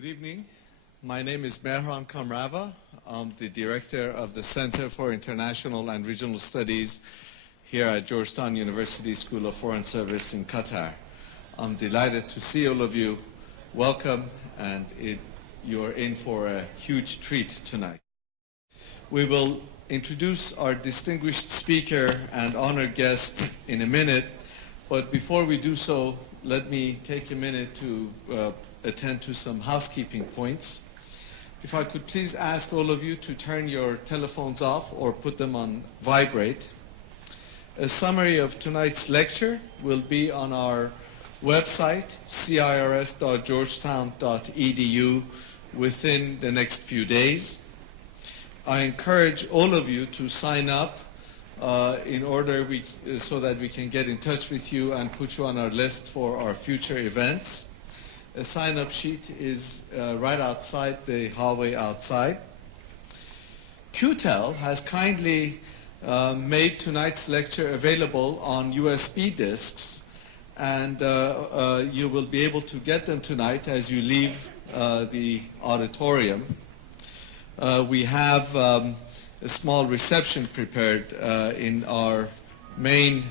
Good evening. My name is Merhan Kamrava. I'm the director of the Center for International and Regional Studies here at Georgetown University School of Foreign Service in Qatar. I'm delighted to see all of you. Welcome, and you're in for a huge treat tonight. We will introduce our distinguished speaker and honored guest in a minute, but before we do so, let me take a minute to attend to some housekeeping points. If I could please ask all of you to turn your telephones off or put them on vibrate. A summary of tonight's lecture will be on our website, cirs.georgetown.edu, within the next few days. I encourage all of you to sign up in order so that we can get in touch with you and put you on our list for our future events. A sign-up sheet is right outside the hallway outside. Qtel has kindly made tonight's lecture available on USB discs, and you will be able to get them tonight as you leave the auditorium. We have a small reception prepared in our main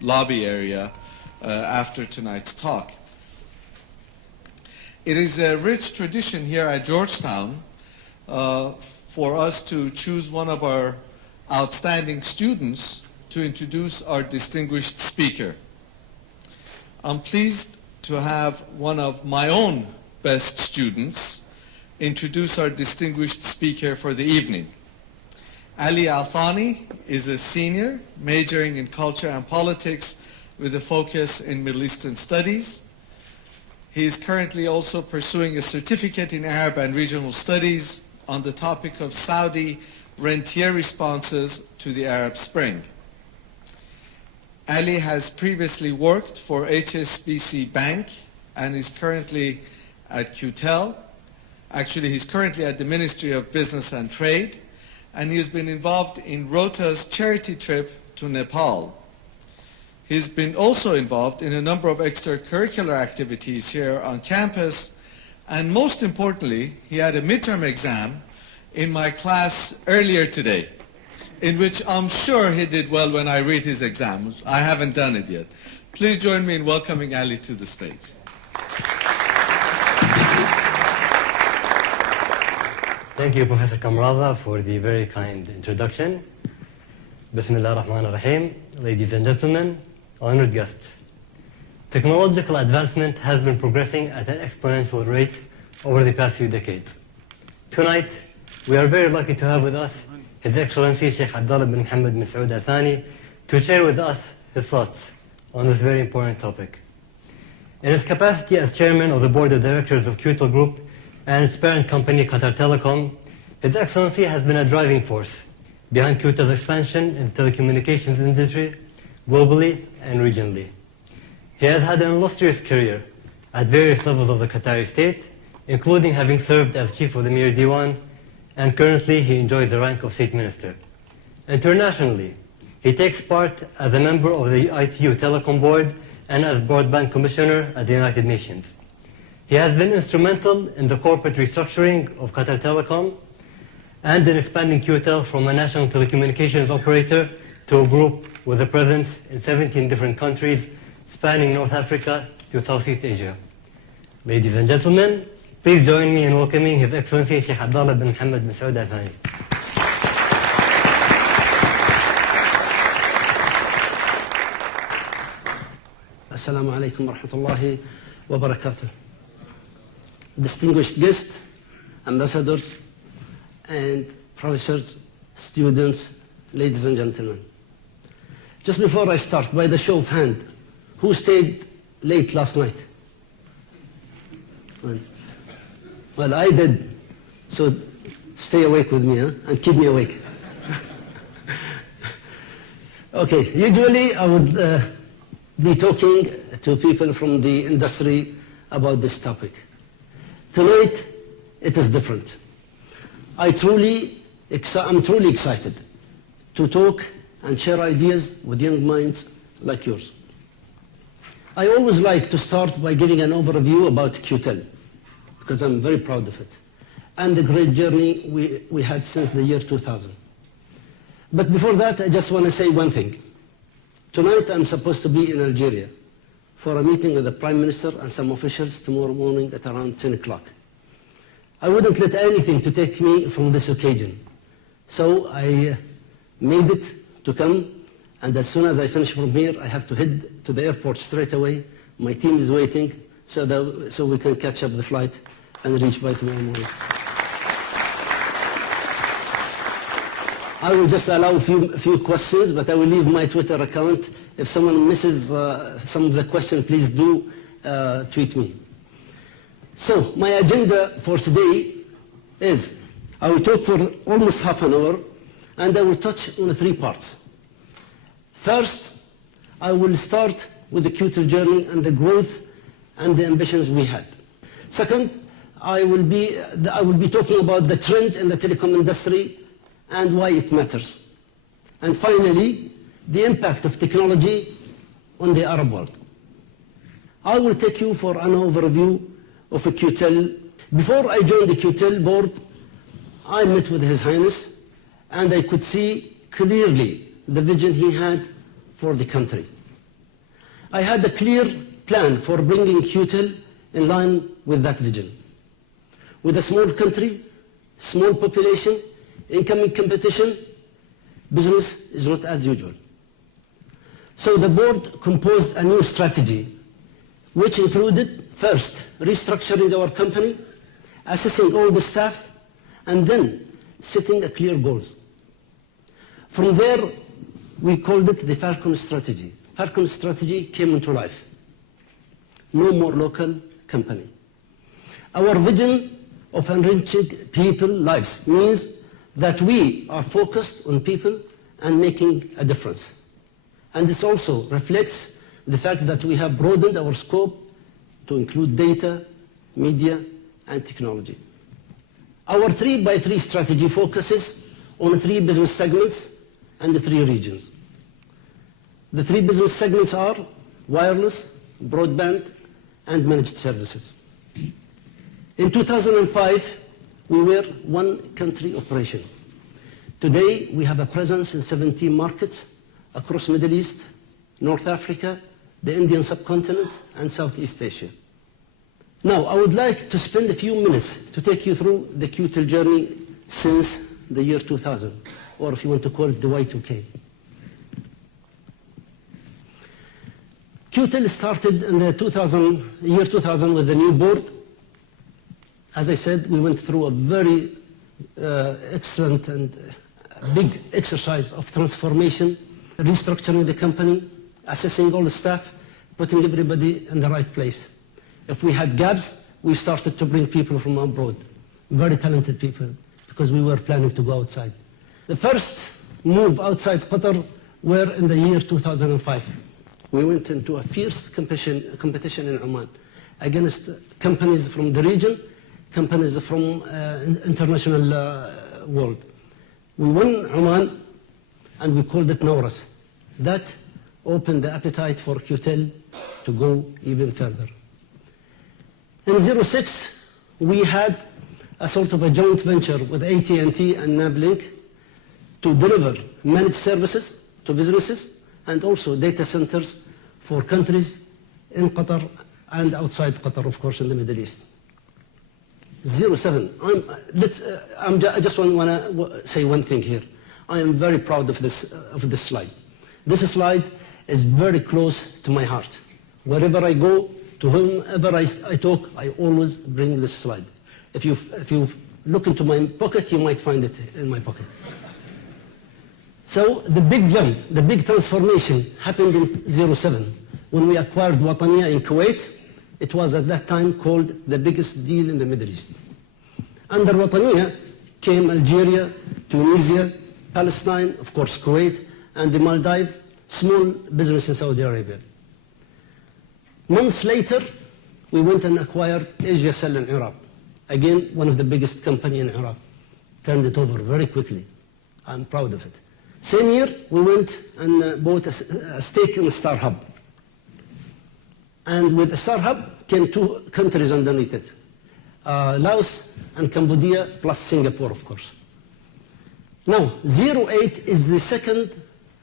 lobby area after tonight's talk. It is a rich tradition here at Georgetown for us to choose one of our outstanding students to introduce our distinguished speaker. I'm pleased to have one of my own best students introduce our distinguished speaker for the evening. Ali Al-Thani is a senior majoring in culture and politics with a focus in Middle Eastern studies. He is currently also pursuing a certificate in Arab and regional studies on the topic of Saudi rentier responses to the Arab Spring. Ali has previously worked for HSBC Bank and is currently at Qtel. Actually, he's currently at the Ministry of Business and Trade, and he has been involved in Rota's charity trip to Nepal. He's been also involved in a number of extracurricular activities here on campus, and most importantly, he had a midterm exam in my class earlier today, in which I'm sure he did well when I read his exam. I haven't done it yet. Please join me in welcoming Ali to the stage. Thank you, Professor Kamrava, for the very kind introduction. Bismillah ar-Rahman ar-Rahim. Ladies and gentlemen, honored guests. Technological advancement has been progressing at an exponential rate over the past few decades. Tonight, we are very lucky to have with us His Excellency Sheikh Abdullah bin Mohammed bin Saud Al-Thani to share with us his thoughts on this very important topic. In his capacity as chairman of the board of directors of Qtel Group and its parent company Qatar Telecom, His Excellency has been a driving force behind Qtel's expansion in the telecommunications industry globally and regionally. He has had an illustrious career at various levels of the Qatari state, including having served as chief of the Mir Diwan, and currently he enjoys the rank of state minister. Internationally, he takes part as a member of the ITU Telecom Board and as broadband commissioner at the United Nations. He has been instrumental in the corporate restructuring of Qatar Telecom and in expanding Qtel from a national telecommunications operator to a group with a presence in 17 different countries, spanning North Africa to Southeast Asia. Ladies and gentlemen, please join me in welcoming His Excellency Sheikh Abdullah bin Mohammed bin Saud Al-Thani. Assalamu alaikum wa rahmatullahi wa barakatuh. Distinguished guests, ambassadors, and professors, students, ladies and gentlemen. Just before I start, by the show of hand, who stayed late last night? Well, I did, so stay awake with me, and keep me awake. Okay, usually I would be talking to people from the industry about this topic. Tonight, it is different. I'm truly excited to talk and share ideas with young minds like yours. I always like to start by giving an overview about Qtel, because I'm very proud of it, and the great journey we had since the year 2000. But before that, I just want to say one thing. Tonight, I'm supposed to be in Algeria for a meeting with the Prime Minister and some officials tomorrow morning at around 10 o'clock. I wouldn't let anything to take me from this occasion. So I made it to come, and as soon as I finish from here, I have to head to the airport straight away. My team is waiting so we can catch up the flight and reach by tomorrow morning. I will just allow a few questions, but I will leave my Twitter account. If someone misses some of the questions, please do tweet me. So my agenda for today is, I will talk for almost half an hour, and I will touch on 3 parts. First, I will start with the Qtel journey and the growth and the ambitions we had. Second, I will be talking about the trend in the telecom industry and why it matters. And finally, the impact of technology on the Arab world. I will take you for an overview of a Qtel. Before I joined the Qtel board, I met with His Highness, and I could see clearly the vision he had for the country. I had a clear plan for bringing Qtel in line with that vision. With a small country, small population, incoming competition, business is not as usual. So the board composed a new strategy, which included, first, restructuring our company, assessing all the staff, and then setting a clear goals. From there, we called it the Falcon strategy. Falcon strategy came into life. No more local company. Our vision of enriching people's lives means that we are focused on people and making a difference. And this also reflects the fact that we have broadened our scope to include data, media, and technology. Our 3x3 strategy focuses on 3 business segments and the 3 regions. The 3 business segments are wireless, broadband, and managed services. In 2005, we were one country operation. Today, we have a presence in 17 markets across Middle East, North Africa, the Indian subcontinent, and Southeast Asia. Now, I would like to spend a few minutes to take you through the Qtel journey since the year 2000, or if you want to call it the Y2K. Qtel started in the year 2000 with the new board. As I said, we went through a very excellent and big exercise of transformation, restructuring the company, assessing all the staff, putting everybody in the right place. If we had gaps, we started to bring people from abroad, very talented people, because we were planning to go outside. The first move outside Qatar were in the year 2005. We went into a fierce competition in Oman against companies from the region, companies from international world. We won Oman, and we called it Nauras. That opened the appetite for Qtel to go even further. In 06, we had a sort of a joint venture with AT&T and Nablink to deliver managed services to businesses and also data centers for countries in Qatar and outside Qatar, of course, in the Middle East. 07, I just want to say one thing here. I am very proud of this slide. This slide is very close to my heart. Wherever I go, to whomever I talk, I always bring this slide. If you look into my pocket, you might find it in my pocket. So the big jump, the big transformation happened in 07 when we acquired Wataniya in Kuwait. It was at that time called the biggest deal in the Middle East. Under Wataniya came Algeria, Tunisia, Palestine, of course Kuwait, and the Maldives, small business in Saudi Arabia. Months later, we went and acquired Asia Cell in Iraq. Again, one of the biggest company in Iraq. Turned it over very quickly. I'm proud of it. Same year, we went and bought a stake in StarHub. And with StarHub came 2 countries underneath it. Laos and Cambodia, plus Singapore, of course. Now, 08 is the second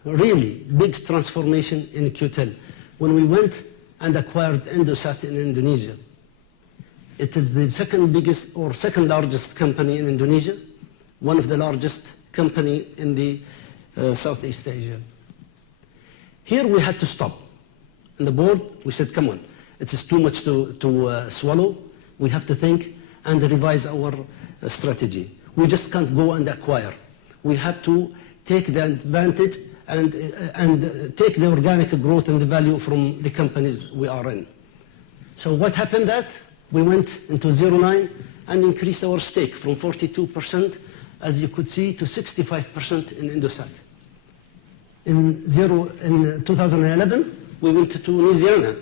really big transformation in Qtel. When we went and acquired Indosat in Indonesia, it is the second biggest or second largest company in Indonesia, one of the largest company in the Southeast Asia. Here we had to stop. In the board, we said, come on, it is too much to swallow. We have to think and revise our strategy. We just can't go and acquire. We have to take the advantage and take the organic growth and the value from the companies we are in. So what happened that? We went into 09 and increased our stake from 42%, as you could see, to 65% in Indosat. In 2011, we went to Louisiana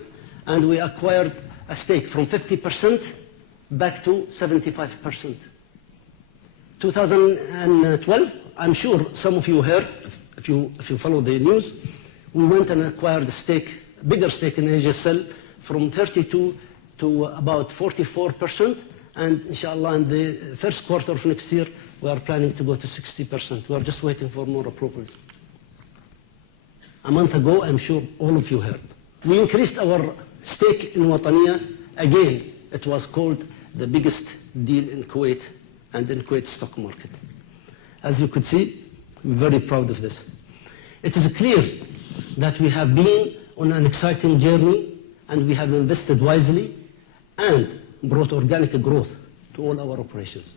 and we acquired a stake from 50% back to 75%. 2012, I'm sure some of you heard, if you follow the news, we went and acquired a stake, bigger stake in AGSL from 32 to about 44%, and inshallah in the first quarter of next year, we are planning to go to 60%. We are just waiting for more approvals. A month ago, I'm sure all of you heard. We increased our stake in Wataniya. Again, it was called the biggest deal in Kuwait and in Kuwait stock market. As you could see, I'm very proud of this. It is clear that we have been on an exciting journey and we have invested wisely and brought organic growth to all our operations.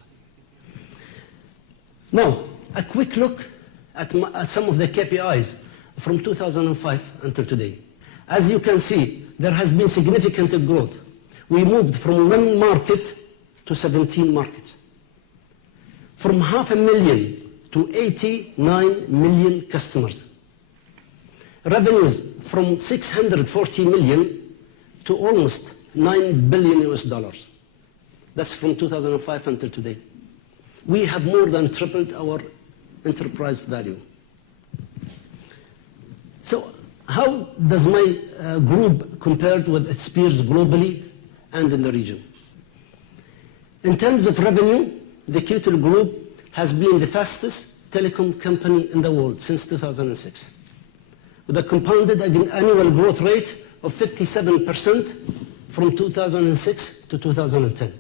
Now, a quick look at some of the KPIs from 2005 until today. As you can see, there has been significant growth. We moved from 1 market to 17 markets. From 500,000 to 89 million customers. Revenues from 640 million to almost $9 billion US. That's from 2005 until today. We have more than tripled our enterprise value. So how does my group compare with its peers globally and in the region? In terms of revenue, the Qtel group has been the fastest telecom company in the world since 2006, with a compounded annual growth rate of 57% from 2006 to 2010,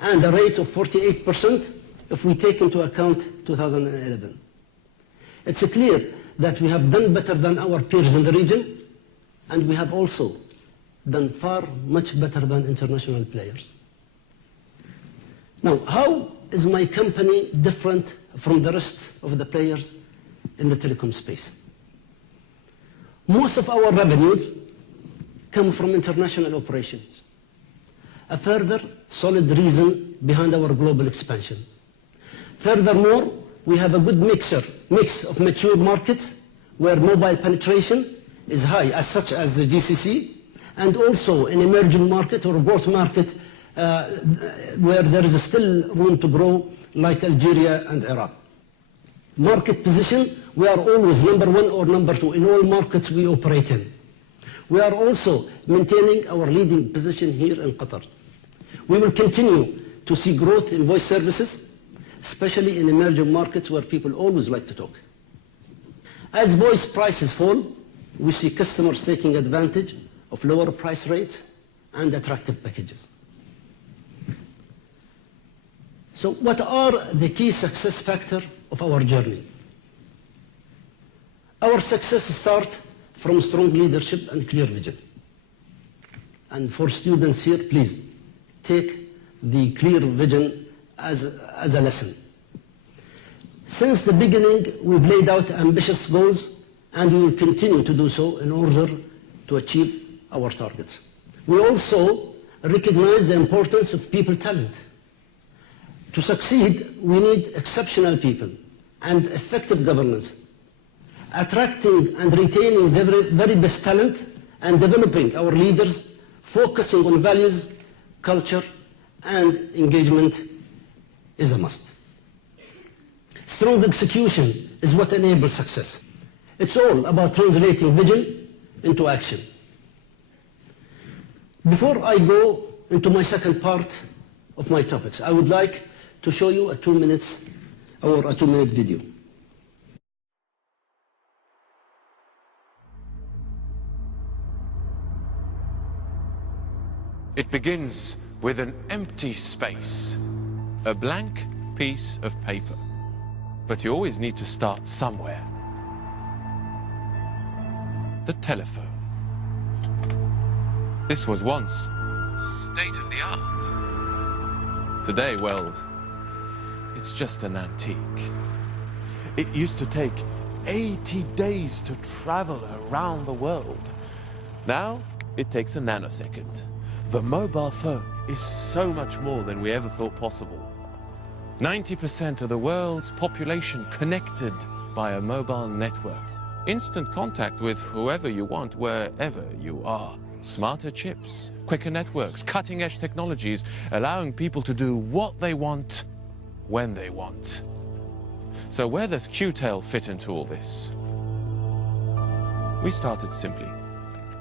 and a rate of 48% if we take into account 2011. It's clear that we have done better than our peers in the region, and we have also done much better than international players. Now, how is my company different from the rest of the players in the telecom space? Most of our revenues come from international operations, a further solid reason behind our global expansion. Furthermore, we have a good mix of mature markets where mobile penetration is high, as such as the GCC, and also an emerging market or growth market where there is still room to grow, like Algeria and Iraq. Market position, we are always number 1 or number 2 in all markets we operate in. We are also maintaining our leading position here in Qatar. We will continue to see growth in voice services, especially in emerging markets where people always like to talk. As voice prices fall, we see customers taking advantage of lower price rates and attractive packages. So what are the key success factors of our journey? Our success starts from strong leadership and clear vision. And for students here, please take the clear vision as a lesson. Since the beginning, we've laid out ambitious goals, and we will continue to do so in order to achieve our targets. We also recognize the importance of people talent. To succeed, we need exceptional people and effective governance, attracting and retaining the very best talent and developing our leaders, focusing on values, culture, and engagement is a must. Strong execution is what enables success. It's all about translating vision into action. Before I go into my second part of my topics. I would like to show you a 2-minute video. It begins with an empty space, a blank piece of paper. But you always need to start somewhere. The telephone. This was once state of the art. Today, well, it's just an antique. It used to take 80 days to travel around the world. Now, it takes a nanosecond. The mobile phone is so much more than we ever thought possible. 90% of the world's population connected by a mobile network. Instant contact with whoever you want, wherever you are. Smarter chips, quicker networks, cutting-edge technologies, allowing people to do what they want, when they want. So where does Qtel fit into all this? We started simply.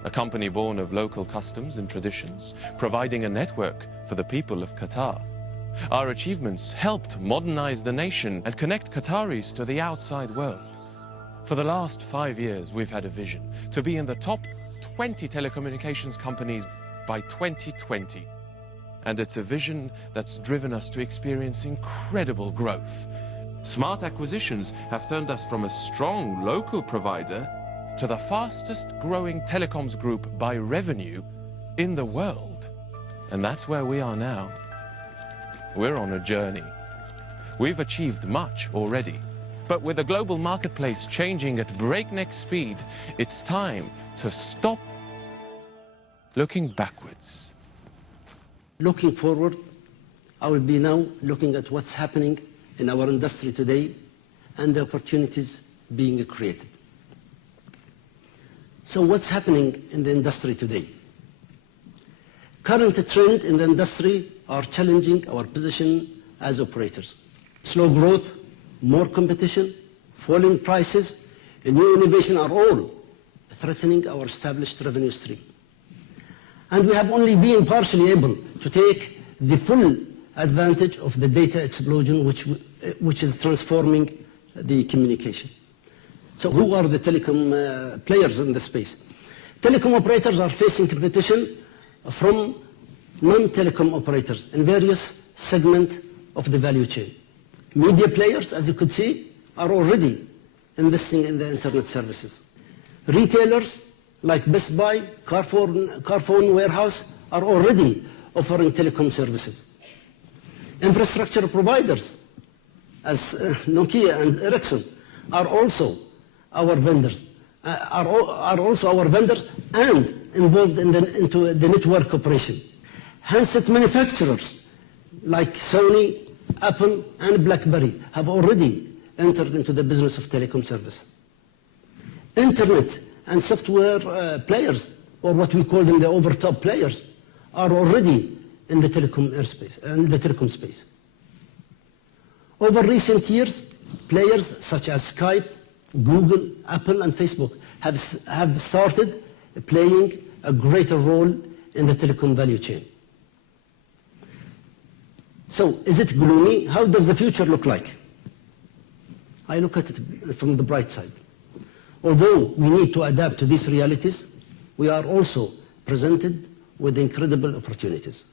A company born of local customs and traditions, providing a network for the people of Qatar. Our achievements helped modernize the nation and connect Qataris to the outside world. For the last 5 years, we've had a vision to be in the top 20 telecommunications companies by 2020. And it's a vision that's driven us to experience incredible growth. Smart acquisitions have turned us from a strong local provider to the fastest growing telecoms group by revenue in the world. And that's where we are now. We're on a journey. We've achieved much already. But with the global marketplace changing at breakneck speed, it's time to stop looking backwards. Looking forward, I will be now looking at what's happening in our industry today and the opportunities being created. So what's happening in the industry today? Current trend in the industry are challenging our position as operators. Slow growth, more competition, falling prices, and new innovation are all threatening our established revenue stream. And we have only been partially able to take the full advantage of the data explosion which is transforming the communication. So who are the telecom players in the space? Telecom operators are facing competition from non-telecom operators in various segments of the value chain. Media players, as you could see, are already investing in the internet services. Retailers like Best Buy, Carphone Warehouse are already offering telecom services. Infrastructure providers, as Nokia and Ericsson, are also our vendors, and involved into the network operation. Handset manufacturers like Sony, Apple, and BlackBerry have already entered into the business of telecom service. Internet and software players, or what we call them the over-top players, are already in the telecom airspace and the telecom space. Over recent years, players such as Skype, Google, Apple, and Facebook have started playing a greater role in the telecom value chain. So, is it gloomy? How does the future look like? I look at it from the bright side. Although we need to adapt to these realities, we are also presented with incredible opportunities.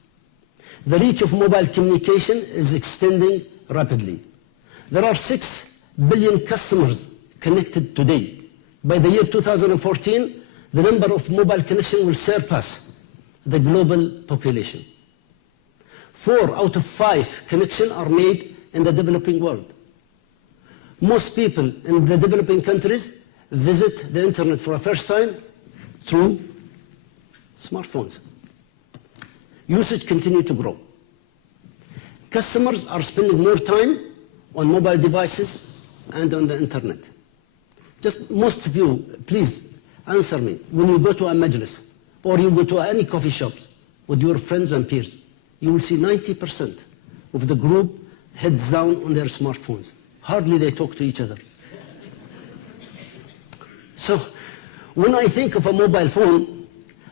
The reach of mobile communication is extending rapidly. There are 6 billion customers connected today. By the year 2014, the number of mobile connections will surpass the global population. 4 out of 5 connections are made in the developing world. Most people in the developing countries visit the internet for the first time through smartphones. Usage continues to grow. Customers are spending more time on mobile devices and on the internet. Just most of you, please answer me. When you go to a Mejlis or you go to any coffee shops with your friends and peers, you will see 90% of the group heads down on their smartphones. Hardly they talk to each other. So when I think of a mobile phone,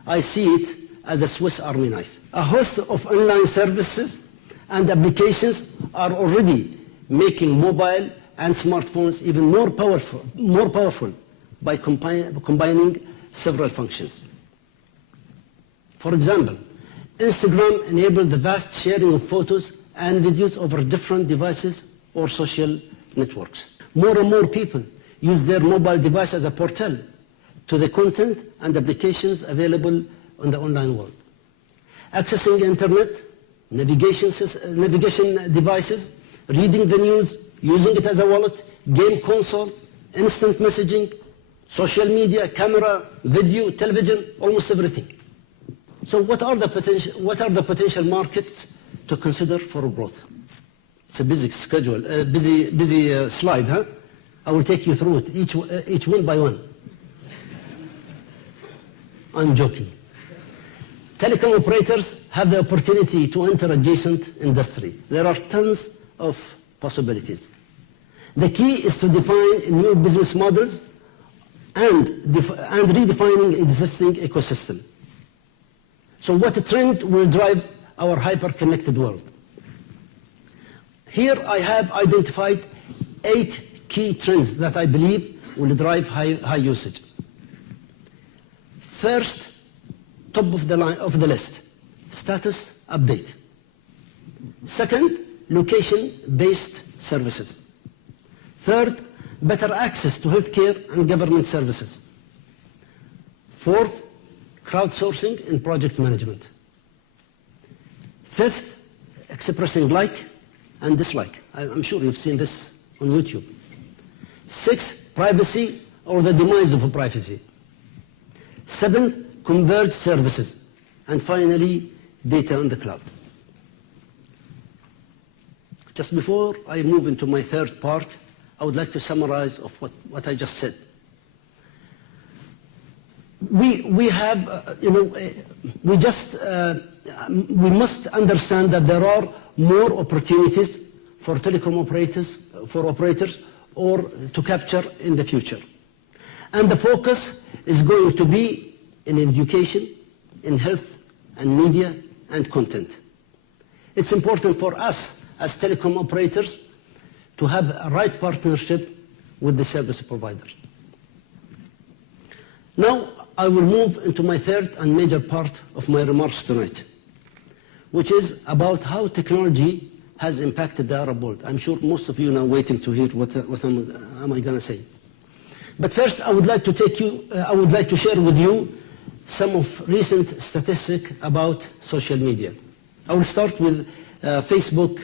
I see it as a Swiss Army knife. A host of online services and applications are already making mobile and smartphones even more powerful by combining several functions. For example, Instagram enabled the vast sharing of photos and videos over different devices or social networks. More and more people use their mobile device as a portal to the content and applications available on the online world. Accessing internet, navigation devices, reading the news, using it as a wallet, game console, instant messaging, social media, camera, video, television, almost everything. So what are the potential markets to consider for growth? It's a busy schedule, busy slide, huh? I will take you through it, each one by one. I'm joking. Telecom operators have the opportunity to enter adjacent industry. There are tons of possibilities. The key is to define new business models and redefining existing ecosystem. So what trend will drive our hyper-connected world? Here I have identified 8 key trends that I believe will drive high usage. First, top of the list, status update. Second, location-based services. Third, better access to healthcare and government services. Fourth, crowdsourcing in project management. Fifth, expressing like and dislike. I'm sure you've seen this on YouTube. Sixth, privacy or the demise of privacy. Seventh, converged services. And finally, data on the cloud. Just before I move into my third part, I would like to summarize of what I just said. We have, we must understand that there are more opportunities for telecom operators, or to capture in the future. And the focus is going to be in education, in health and media and content. It's important for us as telecom operators to have a right partnership with the service providers. Now I will move into my third and major part of my remarks tonight, which is about how technology has impacted the Arab world. I'm sure most of you are now waiting to hear what am I going to say. But first, I would like to share with you some of recent statistics about social media. I will start with Facebook,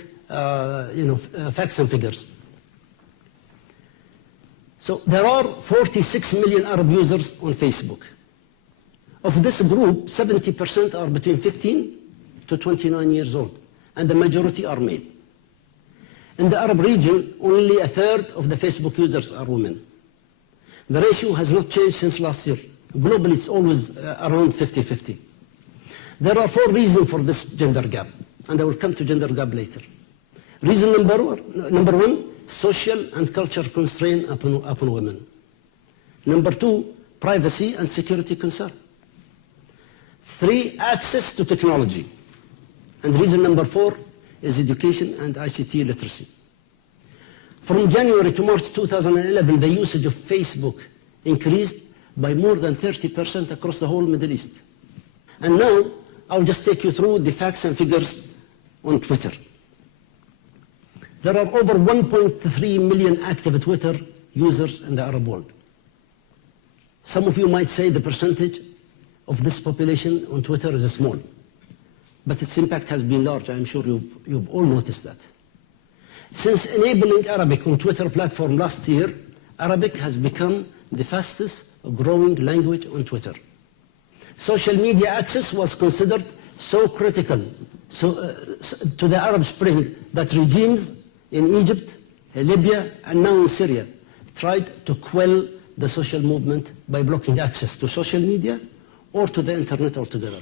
facts and figures. So there are 46 million Arab users on Facebook. Of this group, 70% are between 15 to 29 years old, and the majority are male. In the Arab region, only a third of the Facebook users are women. The ratio has not changed since last year. Globally, it's always around 50-50. There are 4 reasons for this gender gap, and I will come to gender gap later. Reason number one, social and cultural constraint upon women. Number 2, privacy and security concern. 3, access to technology. And reason number 4 is education and ICT literacy. From January to March 2011, the usage of Facebook increased by more than 30% across the whole Middle East. And now, I'll just take you through the facts and figures on Twitter. There are over 1.3 million active Twitter users in the Arab world. Some of you might say the percentage of this population on Twitter is small, but its impact has been large. I'm sure you've all noticed that. Since enabling Arabic on Twitter platform last year, Arabic has become the fastest growing language on Twitter. Social media access was considered so critical to the Arab Spring that regimes in Egypt, Libya, and now in Syria tried to quell the social movement by blocking access to social media or to the internet altogether.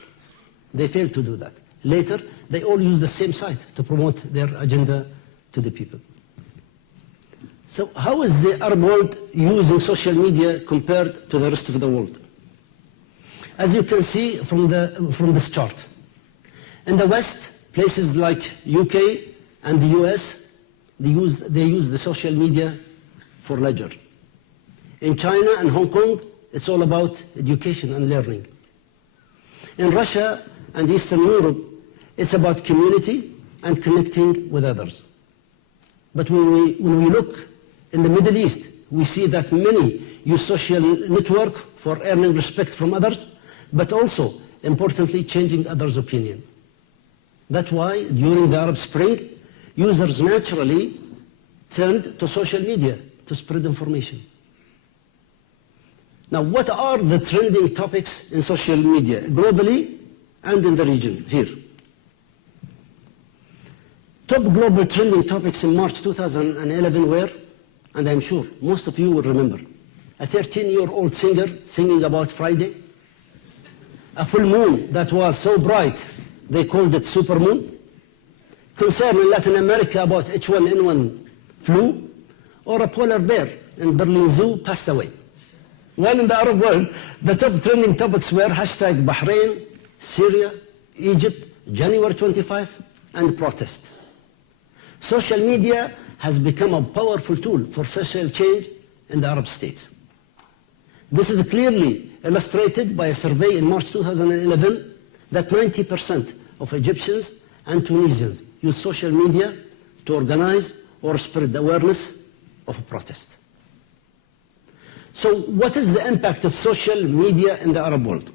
They failed to do that. Later, they all used the same site to promote their agenda to the people. So how is the Arab world using social media compared to the rest of the world? As you can see from this chart, in the West, Places like UK and the US, they use the social media for leisure. In China and Hong Kong, it's all about education and learning. In Russia and Eastern Europe, it's about community and connecting with others. But when we look in the Middle East, we see that many use social network for earning respect from others, but also, importantly, changing others' opinion. That's why during the Arab Spring, users naturally turned to social media to spread information. Now, what are the trending topics in social media, globally and in the region here? Top global trending topics in March 2011 were, and I'm sure most of you will remember, a 13-year-old singer singing about Friday, a full moon that was so bright they called it supermoon, concern in Latin America about H1N1 flu, or a polar bear in Berlin Zoo passed away. While in the Arab world, the top trending topics were hashtag Bahrain, Syria, Egypt, January 25, and protest. Social media has become a powerful tool for social change in the Arab states. This is clearly illustrated by a survey in March 2011 that 90% of Egyptians and Tunisians use social media to organize or spread awareness of a protest. So what is the impact of social media in the Arab world?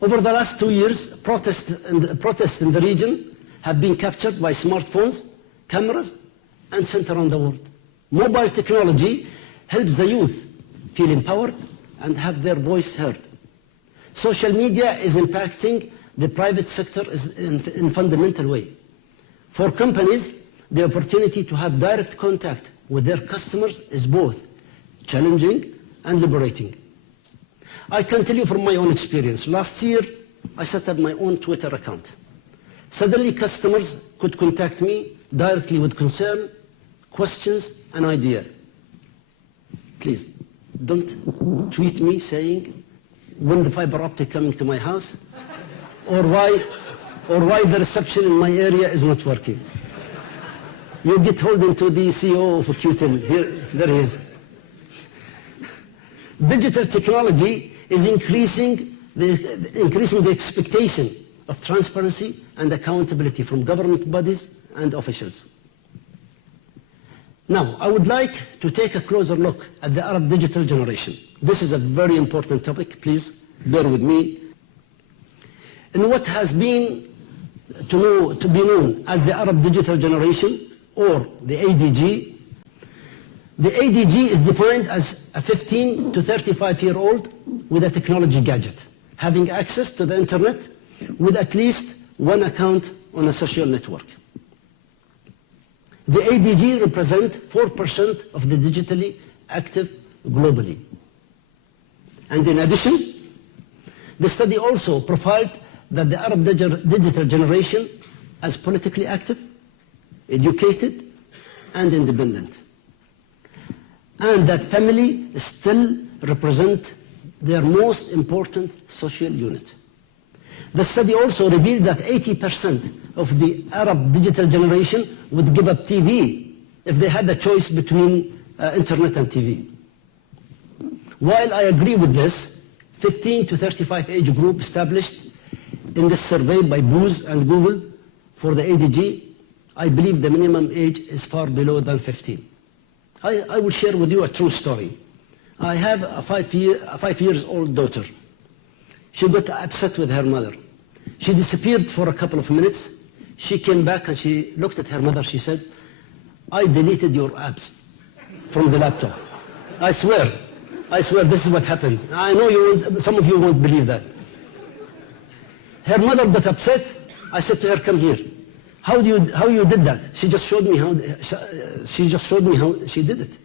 Over the last 2 years, protests in the region have been captured by smartphones, cameras, and sent around the world. Mobile technology helps the youth feel empowered and have their voice heard. Social media is impacting the private sector in a fundamental way. For companies, the opportunity to have direct contact with their customers is both challenging and liberating. I can tell you from my own experience. Last year, I set up my own Twitter account. Suddenly, customers could contact me directly with concern, questions, and idea. Please, don't tweet me saying when the fiber optic coming to my house, or why the reception in my area is not working. You get hold into the CEO of Qtel. Here, there he is. Digital technology is increasing the expectation of transparency and accountability from government bodies and officials. Now, I would like to take a closer look at the Arab digital generation. This is a very important topic. Please bear with me. In what has been to be known as the Arab digital generation, or the ADG, the ADG is defined as a 15 to 35-year-old with a technology gadget, having access to the internet with at least one account on a social network. The ADG represent 4% of the digitally active globally. And in addition, the study also profiled that the Arab digital generation as politically active, educated, and independent. And that family still represent their most important social unit. The study also revealed that 80% of the Arab digital generation would give up TV if they had a choice between internet and TV. While I agree with this, 15 to 35 age group established in this survey by Booz and Google for the ADG, I believe the minimum age is far below than 15. I will share with you a true story. I have a 5 years old daughter. She got upset with her mother. She disappeared for a couple of minutes. She came back and she looked at her mother. She said, I deleted your apps from the laptop. I swear this is what happened. I know some of you won't believe that. Her mother got upset. I said to her, come here. How you did that? She just showed me how she did it.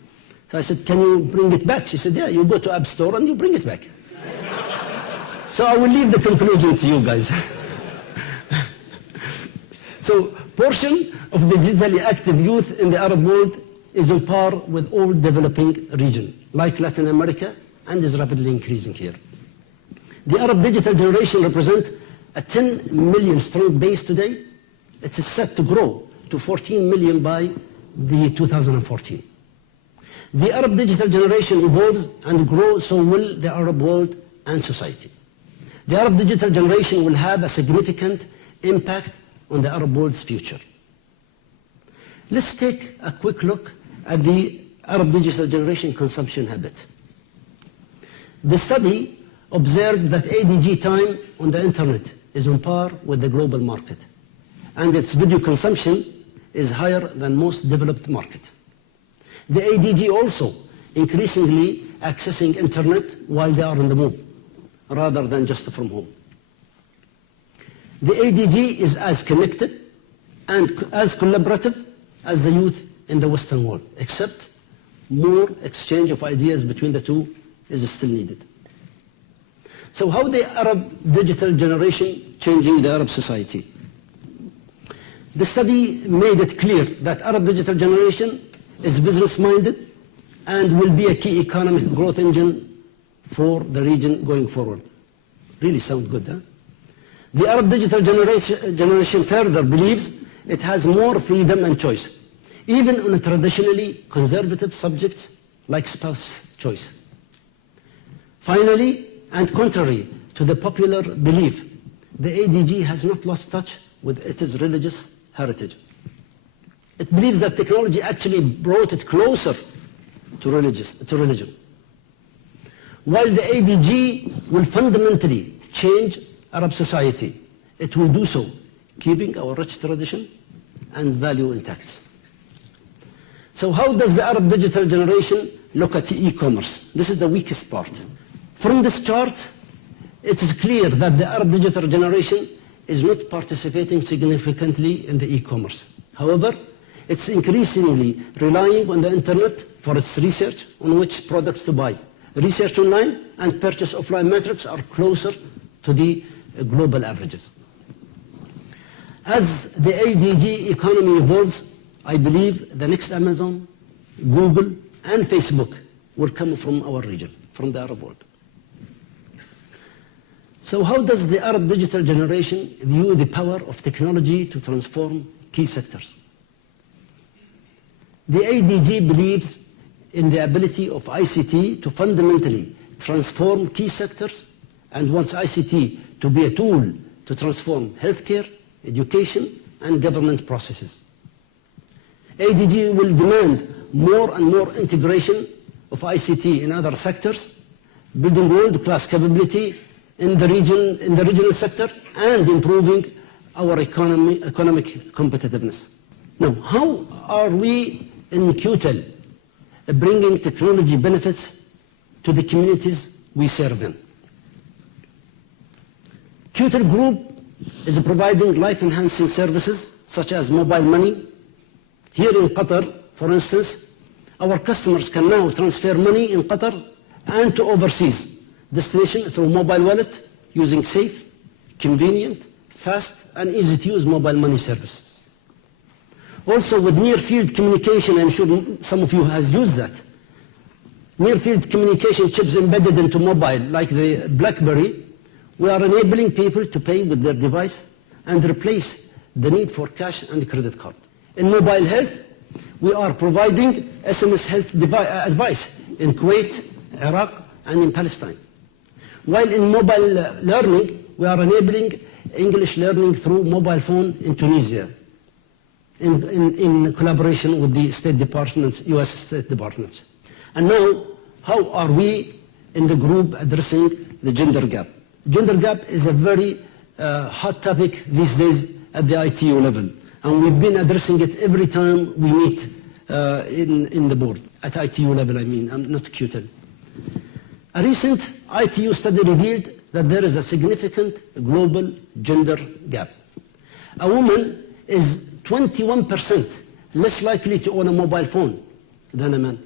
So I said, can you bring it back? She said, yeah, you go to App Store and you bring it back. So I will leave the conclusion to you guys. So portion of the digitally active youth in the Arab world is on par with all developing regions, like Latin America, and is rapidly increasing here. The Arab digital generation represents a 10 million strong base today. It is set to grow to 14 million by the 2014. The Arab digital generation evolves and grows, so will the Arab world and society. The Arab digital generation will have a significant impact on the Arab world's future. Let's take a quick look at the Arab digital generation consumption habit. The study observed that ADG time on the internet is on par with the global market, and its video consumption is higher than most developed markets. The ADG also increasingly accessing internet while they are on the move, rather than just from home. The ADG is as connected and as collaborative as the youth in the Western world, except more exchange of ideas between the two is still needed. So how the Arab digital generation changing the Arab society? The study made it clear that Arab digital generation is business-minded and will be a key economic growth engine for the region going forward. Really sound good, huh? The Arab digital generation further believes it has more freedom and choice, even on a traditionally conservative subjects like spouse choice. Finally, and contrary to the popular belief, the ADG has not lost touch with its religious heritage. It believes that technology actually brought it closer to religion. While the ADG will fundamentally change Arab society, it will do so keeping our rich tradition and value intact. So how does the Arab digital generation look at e-commerce? This is the weakest part. From this chart, it is clear that the Arab digital generation is not participating significantly in the e-commerce. However, it's increasingly relying on the internet for its research on which products to buy. Research online and purchase offline metrics are closer to the global averages. As the ADG economy evolves, I believe the next Amazon, Google, and Facebook will come from our region, from the Arab world. So how does the Arab digital generation view the power of technology to transform key sectors? The ADG believes in the ability of ICT to fundamentally transform key sectors and wants ICT to be a tool to transform healthcare, education, and government processes. ADG will demand more and more integration of ICT in other sectors, building world-class capability in the regional sector, and improving our economic competitiveness. Now, how are we in Qtel bringing technology benefits to the communities we serve in? Qtel Group is providing life-enhancing services such as mobile money. Here in Qatar, for instance, our customers can now transfer money in Qatar and to overseas destination through mobile wallet using safe, convenient, fast, and easy-to-use mobile money services. Also, with near-field communication, I'm sure some of you has used that. Near-field communication chips embedded into mobile, like the BlackBerry, we are enabling people to pay with their device and replace the need for cash and credit card. In mobile health, we are providing SMS health advice in Kuwait, Iraq, and in Palestine. While in mobile learning, we are enabling English learning through mobile phone in Tunisia, in collaboration with the State Departments, US State Departments. And now, how are we in the group addressing the gender gap? Gender gap is a very hot topic these days at the ITU level, and we've been addressing it every time we meet in the board, at ITU level I mean, not Qtel. A recent ITU study revealed that there is a significant global gender gap. A woman is 21% less likely to own a mobile phone than a man.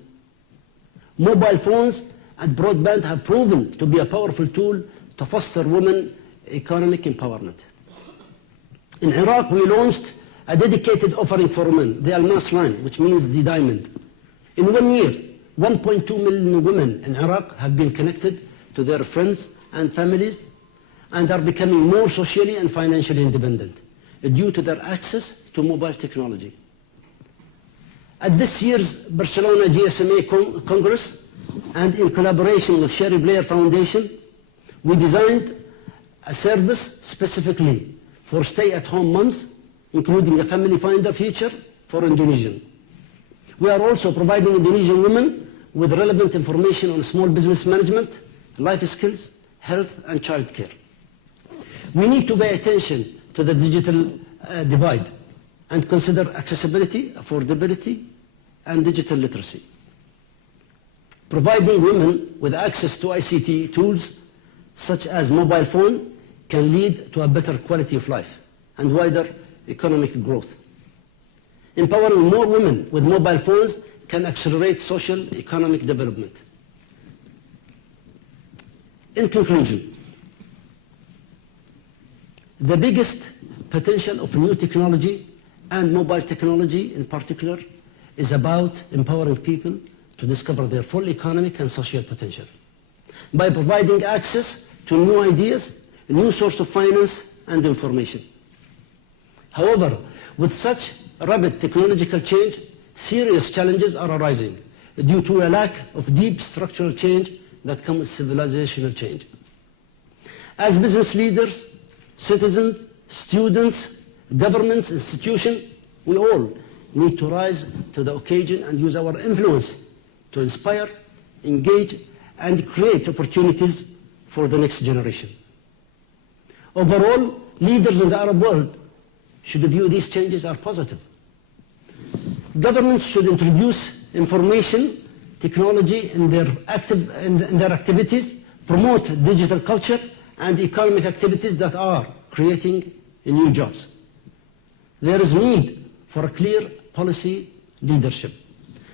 Mobile phones and broadband have proven to be a powerful tool to foster women economic empowerment. In Iraq, we launched a dedicated offering for women, the Almas line, which means the diamond. In 1 year, 1.2 million women in Iraq have been connected to their friends and families, and are becoming more socially and financially independent due to their access to mobile technology. At this year's Barcelona GSMA Congress, and in collaboration with Sherry Blair Foundation, we designed a service specifically for stay-at-home moms, including a family finder feature for Indonesian. We are also providing Indonesian women with relevant information on small business management, life skills, health, and childcare. We need to pay attention to the digital divide and consider accessibility, affordability, and digital literacy. Providing women with access to ICT tools such as mobile phone can lead to a better quality of life and wider economic growth. Empowering more women with mobile phones can accelerate social economic development. In conclusion, the biggest potential of new technology and mobile technology in particular is about empowering people to discover their full economic and social potential by providing access to new ideas, a new source of finance and information. However, with such rapid technological change, serious challenges are arising due to a lack of deep structural change that comes with civilizational change. As business leaders, citizens, students, governments, institutions, we all need to rise to the occasion and use our influence to inspire, engage, and create opportunities for the next generation. Overall, leaders in the Arab world should view these changes as positive. Governments should introduce information technology in their activities, promote digital culture and economic activities that are creating new jobs. There is need for a clear policy leadership.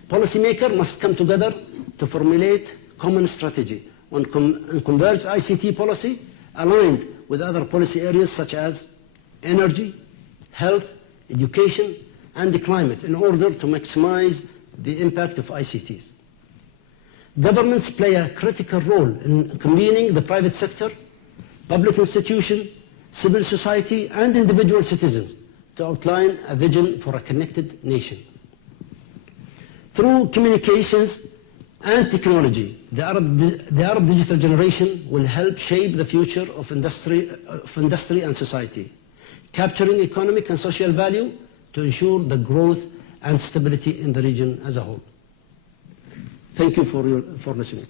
Policymakers must come together to formulate common strategy on converged ICT policy aligned with other policy areas such as energy, health, education, and the climate in order to maximize the impact of ICTs. Governments play a critical role in convening the private sector, public institutions, civil society, and individual citizens to outline a vision for a connected nation. Through communications and technology, the Arab digital generation will help shape the future of industry and society, capturing economic and social value to ensure the growth and stability in the region as a whole. Thank you for listening.